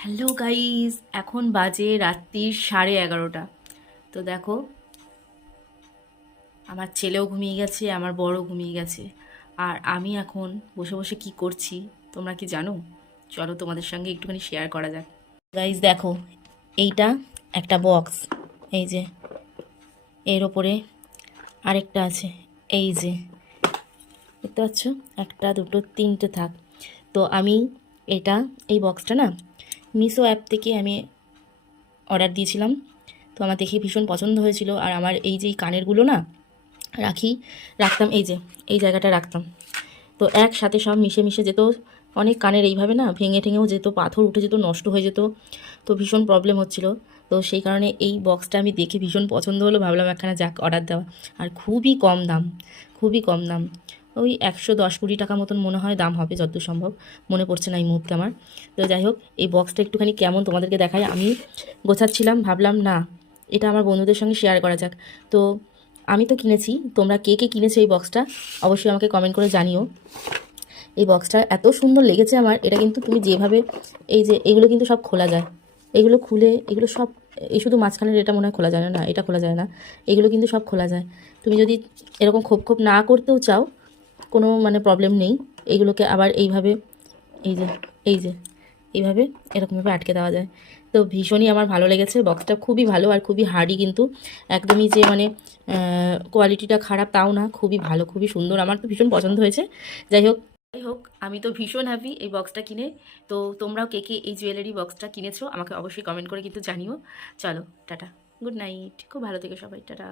Hello guys, এখন বাজে রাত্রির 11:30। তো দেখো, আমার ছেলেও ঘুমিয়ে গেছে, আমার বড়ও ঘুমিয়ে গেছে। আর আমি এখন বসে বসে কি করছি তোমরা কি জানো? চলো তোমাদের সঙ্গে একটুখানি শেয়ার করা যাক। গাইস দেখো, এইটা একটা বক্স, এই যে এর ওপরে আরেকটা আছে, এই যে দেখতে পাচ্ছ, একটা দুটো তিনটে থাক। তো আমি এটা, এই বক্সটা না মিশো অ্যাপ থেকে আমি অর্ডার দিয়েছিলাম। তো আমার দেখে ভীষণ পছন্দ হয়েছিল। আর আমার এই যে কানেরগুলো না রাখতাম, এই যে এই জায়গাটা রাখতাম, তো একসাথে সব মিশে মিশে যেত। অনেক কানের এইভাবে না ভেঙে ঠেঙেও যেত, পাথর উঠে যেত, নষ্ট হয়ে যেত। তো ভীষণ প্রবলেম হচ্ছিল। তো সেই কারণে এই বক্সটা আমি দেখে ভীষণ পছন্দ হলো, ভাবলাম একখানা যাক অর্ডার দেওয়া। আর খুবই কম দাম, খুবই কম দাম। ওই 110-20 টাকা মতন মনে হয় দাম হবে, যতদূর সম্ভব মনে পড়ছে না এই মুহূর্তে আমার। তো যাই হোক, এই বক্সটা একটুখানি কেমন তোমাদেরকে দেখাই। আমি গোছাচ্ছিলাম, ভাবলাম না এটা আমার বন্ধুদের সঙ্গে শেয়ার করা যাক। তো আমি তো কিনেছি, তোমরা কে কে কিনেছো এই বক্সটা অবশ্যই আমাকে কমেন্ট করে জানিও। এই বক্সটা এত সুন্দর লেগেছে আমার। এটা কিন্তু তুমি যেভাবে, এই যে এগুলো কিন্তু সব খোলা যায়, এগুলো খুলে, এগুলো সব, এই শুধু মাঝখানের এটা মনে হয় খোলা যায় না, এটা খোলা যায় না, এগুলো কিন্তু সব খোলা যায়। তুমি যদি এরকম খোপ খোপ না করতেও চাও, কোনো মানে প্রবলেম নেই। এগুলোকে আবার এইভাবে, এই যে এই যে এইভাবে এরকমভাবে আটকে দেওয়া যায়। তো ভীষণই আমার ভালো লেগেছে বক্সটা, খুবই ভালো আর খুবই হার্ডি কিন্তু, একদমই যে মানে কোয়ালিটিটা খারাপ তাও না, খুবই ভালো, খুবই সুন্দর, আমার তো ভীষণ পছন্দ হয়েছে। যাই হোক, আমি তো ভীষণ হ্যাপি এই বক্সটা কিনে। তো তোমরাও কে কে এই জুয়েলারি বক্সটা কিনেছো আমাকে অবশ্যই কমেন্ট করে কিন্তু জানিও। চলো টাটা, গুড নাইট, খুব ভালো থেকো সবাই, টাটা।